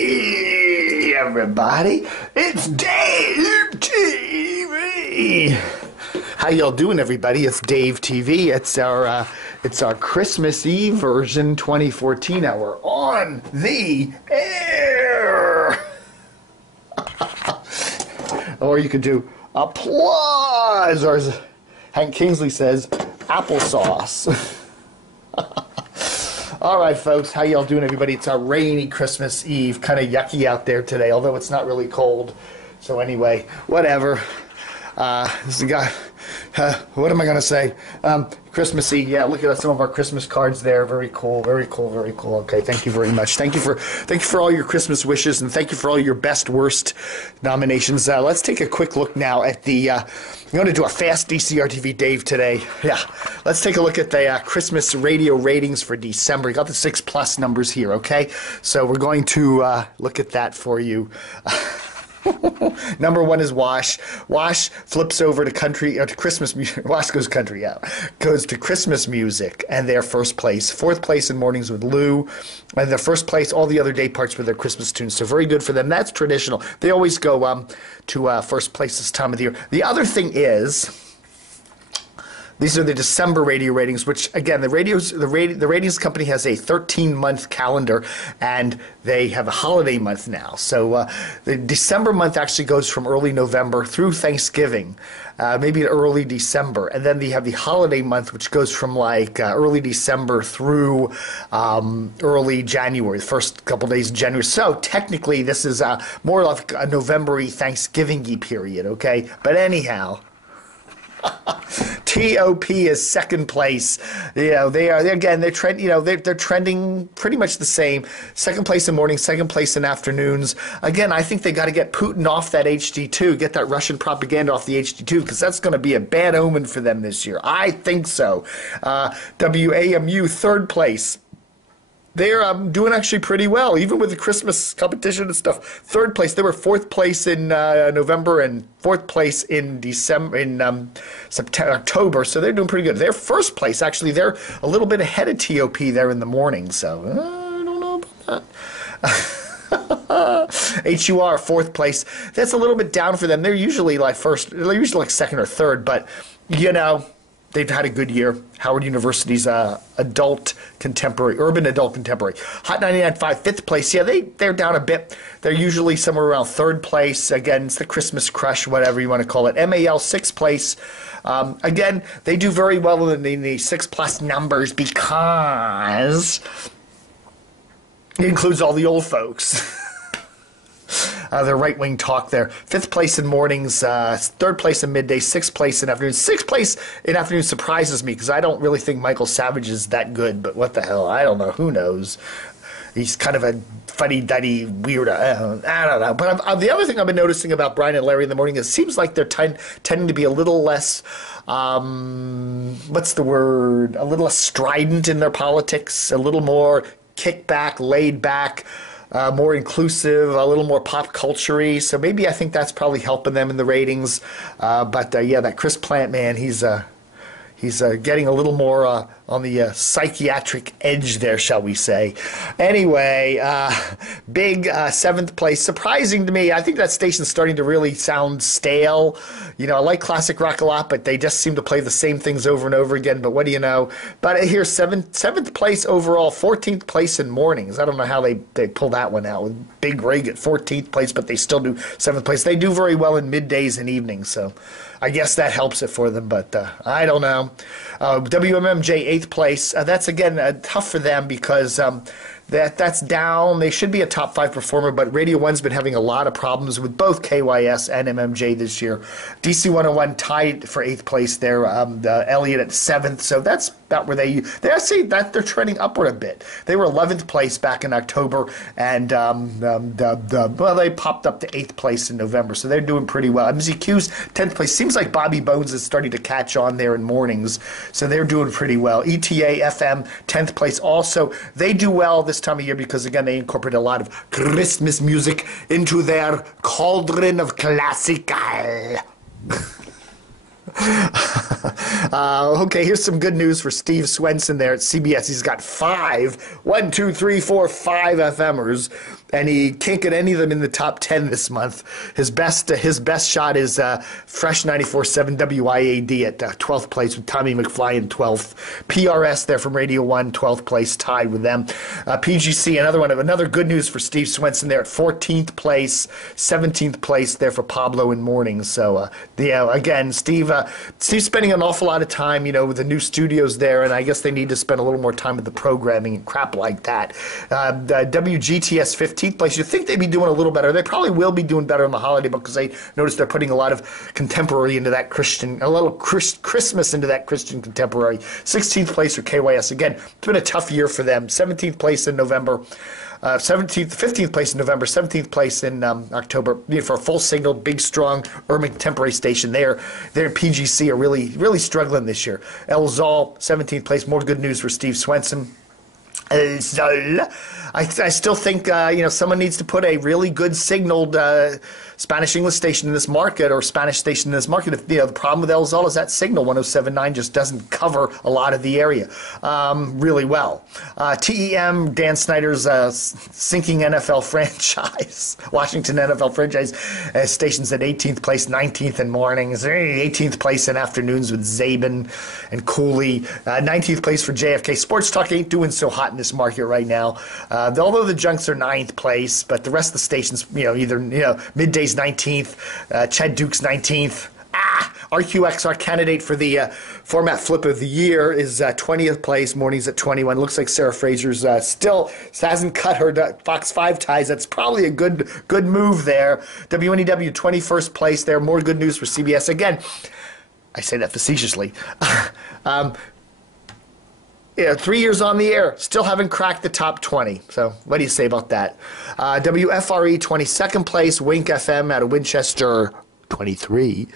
Hey everybody, it's DaveTV. How y'all doing, everybody? It's Dave TV. It's our Christmas Eve version 2014. Now we're on the air. Or you could do applause, or as Hank Kingsley says, applesauce. All right, folks, how y'all doing, everybody? It's our rainy Christmas Eve. Kind of yucky out there today, although it's not really cold. So anyway, whatever. This is a guy. What am I going to say? Christmas Eve. Yeah, look at some of our Christmas cards there. Very cool, very cool, very cool. Okay, thank you very much. Thank you for all your Christmas wishes, and thank you for all your best worst nominations. Let's take a quick look now at the. I'm going to do a fast DCRTV Dave today. Yeah, let's take a look at the Christmas radio ratings for December. You got the 6+ numbers here. Okay, so we're going to look at that for you. Number 1 is Wash. Wash flips over to country, or to Christmas music. Wash goes country, yeah. Goes to Christmas music, and they're first place. Fourth place in mornings with Lou. And their first place all the other day parts with their Christmas tunes. So very good for them. That's traditional. They always go to first place this time of the year. The other thing is, these are the December radio ratings, which, again, the ratings company has a 13-month calendar, and they have a holiday month now. So the December month actually goes from early November through Thanksgiving, maybe early December. And then they have the holiday month, which goes from like early December through early January, the first couple days in January. So technically, this is more like a November-y, Thanksgiving-y period, okay? But anyhow, TOP is second place. You know, they're trending pretty much the same. Second place in mornings, second place in afternoons. Again, I think they got to get Putin off that HD2, get that Russian propaganda off the HD2, because that's going to be a bad omen for them this year. I think so. WAMU third place. They're doing actually pretty well, even with the Christmas competition and stuff. Third place. They were fourth place in November and fourth place in December, in September, October. So they're doing pretty good. They're first place. Actually, they're a little bit ahead of TOP there in the morning. So I don't know about that. HUR fourth place. That's a little bit down for them. They're usually like first. They're usually like second or third. But you know, they've had a good year. Howard University's adult contemporary, urban adult contemporary. Hot 99.5, fifth place. Yeah, they're down a bit. They're usually somewhere around third place. Again, it's the Christmas crush, whatever you want to call it. MAL, sixth place. Again, they do very well in the 6+ numbers because it includes all the old folks. The right-wing talk there. Fifth place in mornings, third place in midday, sixth place in afternoons. Sixth place in afternoons surprises me because I don't really think Michael Savage is that good, but what the hell? I don't know. Who knows? He's kind of a fuddy-duddy weirdo. I don't know. But the other thing I've been noticing about Brian and Larry in the morning is it seems like they're tending to be a little less, what's the word? A little less strident in their politics, a little more kickback, laid back. More inclusive, a little more pop culture-y. So maybe I think that's probably helping them in the ratings. But yeah, that Chris Plant man, he's getting a little more on the psychiatric edge there, shall we say. Anyway, big seventh place. Surprising to me. I think that station's starting to really sound stale. You know, I like classic rock a lot, but they just seem to play the same things over and over again. But what do you know? But here's seventh place overall, 14th place in mornings. I don't know how they pull that one out with Big Rig at 14th place, but they still do 7th place. They do very well in middays and evenings, so I guess that helps it for them, but I don't know. WMMJ, 8th place. That's, again, tough for them because that's down. They should be a top 5 performer, but Radio 1's been having a lot of problems with both KYS and MMJ this year. DC 101 tied for 8th place there. Elliott at 7th, so that's about where they say that they're trending upward a bit. They were 11th place back in October, and well, they popped up to 8th place in November, so they're doing pretty well. MZQ's 10th place. Seems like Bobby Bones is starting to catch on there in mornings, so they're doing pretty well. ETA FM 10th place also. They do well this time of year because, again, they incorporate a lot of Christmas music into their cauldron of classical. Okay, here's some good news for Steve Swenson there at CBS. He's got 5 FMers, and he can't get any of them in the top 10 this month. His best shot is Fresh 94.7 WIAD at 12th place with Tommy McFly in 12th. PRS there from Radio 1, 12th place, tied with them. PGC, another good news for Steve Swenson there at 14th place, 17th place there for Pablo in Mornings. So, again, Steve's spending an awful lot of time, with the new studios there, and I guess they need to spend a little more time with the programming and crap like that. WGTS 15th place. You'd think they'd be doing a little better. They probably will be doing better in the holiday because I noticed they're putting a lot of contemporary into that Christian, a little Christmas into that Christian contemporary. 16th place for KYS. Again, it's been a tough year for them. 17th place in November. 15th place in November, 17th place in October for a full signal, big, strong urban contemporary station. Their PGC are really struggling this year. El Zal, 17th place. More good news for Steve Swenson. El Zal. I still think someone needs to put a really good signaled Spanish English station in this market, or Spanish station in this market. If the problem with El Zal is that signal 107.9 just doesn't cover a lot of the area really well. TEM, Dan Snyder's sinking NFL franchise, Washington NFL franchise stations at 18th place, 19th in mornings, 18th place in afternoons with Zabin and Cooley, 19th place for JFK. Sports Talk ain't doing so hot in this market right now. Although the junks are 9th place, but the rest of the stations, either Midday's 19th, Chad Duke's 19th. RQX, our candidate for the format flip of the year, is 20th place. Mornings at 21. Looks like Sarah Fraser's still hasn't cut her Fox 5 ties. That's probably a good move there. WNEW 21st place there. More good news for CBS. Again, I say that facetiously. 3 years on the air, still haven't cracked the top 20. So what do you say about that? WFRE 22nd place, Wink FM out of Winchester 23.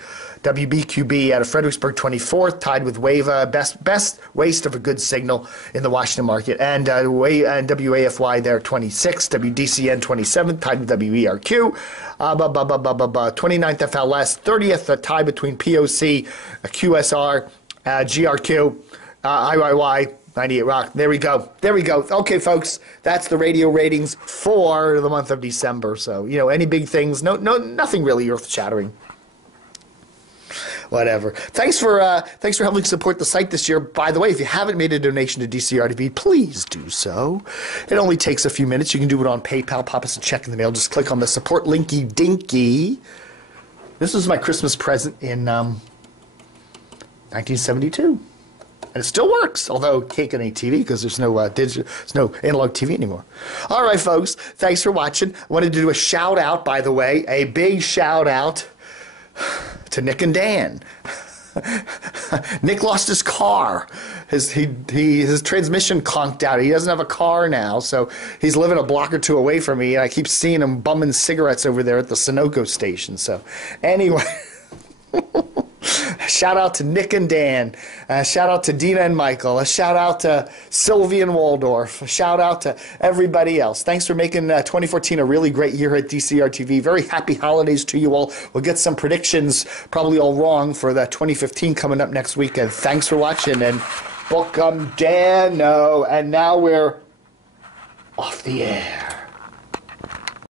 WBQB out of Fredericksburg 24th, tied with WAVA, best waste of a good signal in the Washington market. And WAFY there 26th, WDCN 27th, tied with WERQ. 29th FLS, 30th, a tie between POC, QSR, GRQ, IYY, 98 Rock. There we go. Okay, folks, that's the radio ratings for the month of December. So, any big things? No, nothing really earth-shattering. Whatever. Thanks for helping support the site this year. By the way, if you haven't made a donation to DCRTV, please do so. It only takes a few minutes. You can do it on PayPal. Pop us a check in the mail. Just click on the support linky dinky. This was my Christmas present in 1972. And it still works, although it can't get any TV because there's no there's no analog TV anymore. All right, folks, thanks for watching. I wanted to do a shout out, by the way, a big shout out to Nick and Dan. Nick lost his car. His transmission conked out. He doesn't have a car now, so he's living a block or two away from me. And I keep seeing him bumming cigarettes over there at the Sunoco station. So, anyway. Shout out to Nick and Dan. Shout out to Dina and Michael. A shout out to Sylvie and Waldorf. A shout out to everybody else. Thanks for making 2014 a really great year at DCRTV. Very happy holidays to you all. We'll get some predictions, probably all wrong, for the 2015 coming up next weekend. Thanks for watching, and book 'em Dano. And now we're off the air.